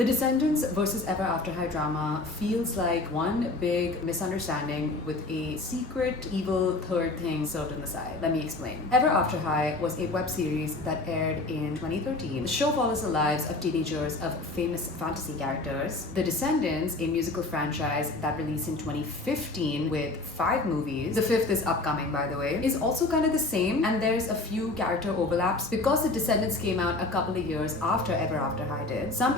The Descendants versus Ever After High drama feels like one big misunderstanding with a secret evil third thing served on the side. Let me explain. Ever After High was a web series that aired in 2013. The show follows the lives of teenagers of famous fantasy characters. The Descendants, a musical franchise that released in 2015 with 5 movies. The 5th is upcoming, by the way, is also kind of the same, and there's a few character overlaps because The Descendants came out a couple of years after Ever After High did. Some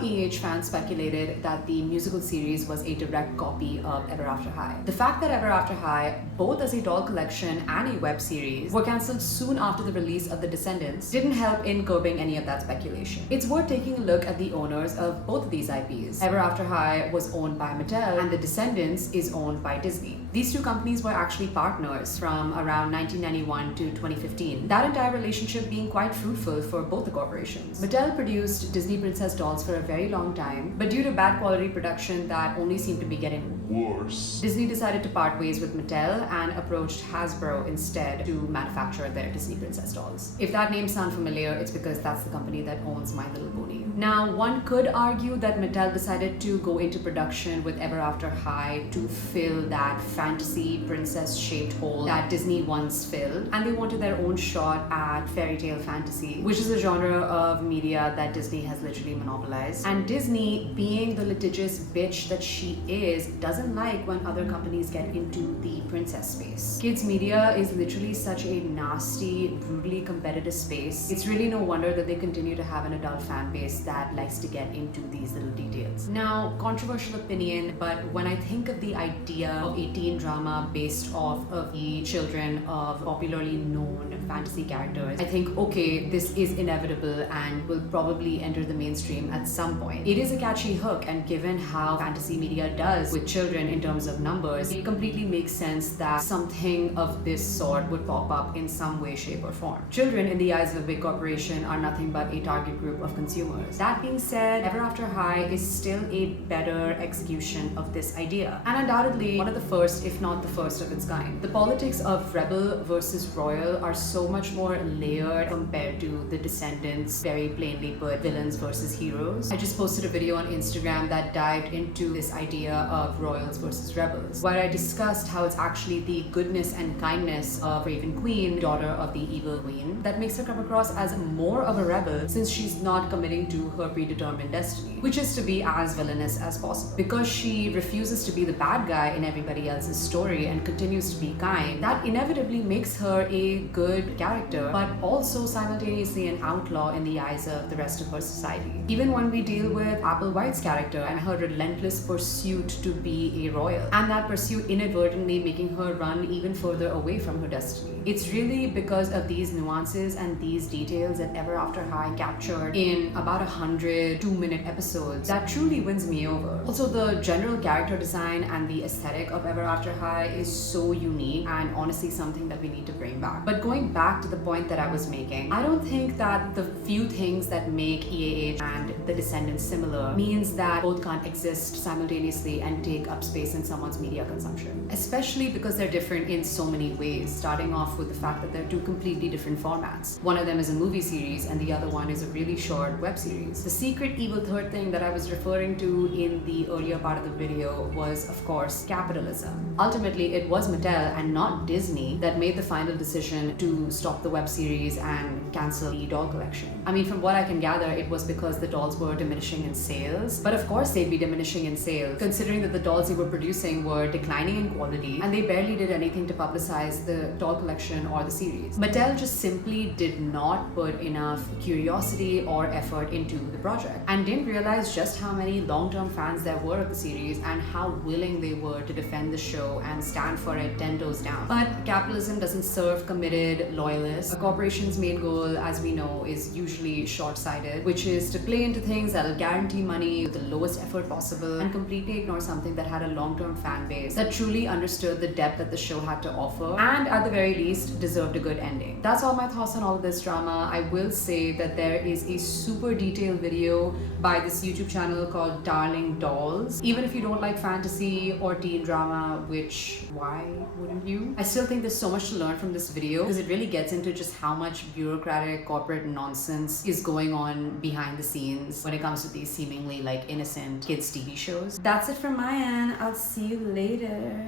fans speculated that the musical series was a direct copy of Ever After High. The fact that Ever After High, both as a doll collection and a web series, were cancelled soon after the release of The Descendants didn't help in curbing any of that speculation. It's worth taking a look at the owners of both of these IPs. Ever After High was owned by Mattel and The Descendants is owned by Disney. These two companies were actually partners from around 1991 to 2015. That entire relationship being quite fruitful for both the corporations. Mattel produced Disney princess dolls for a very long time, but due to bad quality production that only seemed to be getting worse, Disney decided to part ways with Mattel and approached Hasbro instead to manufacture their Disney princess dolls. If that name sounds familiar, it's because that's the company that owns My Little Pony. Now, one could argue that Mattel decided to go into production with Ever After High to fill that fantasy princess-shaped hole that Disney once filled, and they wanted their own shot at fairy tale fantasy, which is a genre of media that Disney has literally monopolized. And Disney, being the litigious bitch that she is, doesn't like when other companies get into the princess space. Kids media is literally such a nasty, brutally competitive space. It's really no wonder that they continue to have an adult fan base that likes to get into these little details. Now, controversial opinion, but when I think of the idea of a teen drama based off of the children of popularly known fantasy characters, I think, okay, this is inevitable and will probably enter the mainstream at some point. It is a catchy hook, and given how fantasy media does with children in terms of numbers, it completely makes sense that something of this sort would pop up in some way, shape, or form. Children, in the eyes of a big corporation, are nothing but a target group of consumers. That being said, Ever After High is still a better execution of this idea, and undoubtedly one of the first, if not the first of its kind. The politics of rebel versus royal are so much more layered compared to The Descendants, very plainly put, villains versus heroes. I just posted a video on Instagram that dived into this idea of royals versus rebels, where I discussed how it's actually the goodness and kindness of Raven Queen, daughter of the evil queen, that makes her come across as more of a rebel, since she's not committing to her predetermined destiny, which is to be as villainous as possible. Because she refuses to be the bad guy in everybody else's story and continues to be kind, that inevitably makes her a good character, but also simultaneously an outlaw in the eyes of the rest of her society. Even when we deal with Applewhite's character and her relentless pursuit to be a royal, and that pursuit inadvertently making her run even further away from her destiny. It's really because of these nuances and these details that Ever After High captured in about 100 2-minute episodes that truly wins me over. Also, the general character design and the aesthetic of Ever After High is so unique and honestly something that we need to bring back. But going back to the point that I was making, I don't think that the few things that make EAH and The Descendants similar means that both can't exist simultaneously and take up space in someone's media consumption. Especially because they're different in so many ways, starting off with the fact that they're two completely different formats. One of them is a movie series and the other one is a really short web series. The secret evil third thing that I was referring to in the earlier part of the video was, of course, capitalism. Ultimately, it was Mattel and not Disney that made the final decision to stop the web series and cancel the doll collection. I mean, from what I can gather, it was because the dolls were diminishing in sales. But of course they'd be diminishing in sales, considering that the dolls they were producing were declining in quality and they barely did anything to publicize the doll collection or the series. Mattel just simply did not put enough curiosity or effort into the project and didn't realize just how many long-term fans there were of the series and how willing they were to defend the show and stand for it 10 toes down. But capitalism doesn't serve committed loyalists. A corporation's main goal, as we know, is usually short-sighted, which is to play into things that'll guarantee money with the lowest effort possible and completely ignore something that had a long-term fan base that truly understood the depth that the show had to offer and at the very least deserved a good ending. That's all my thoughts on all of this drama. I will say that there is a super detailed video by this YouTube channel called Darling Dolls. Even if you don't like fantasy or teen drama, which why wouldn't you? I still think there's so much to learn from this video because it really gets into just how much bureaucratic corporate nonsense is going on behind the scenes when it comes to these seemingly like innocent kids TV shows. That's it from my end. I'll see you later.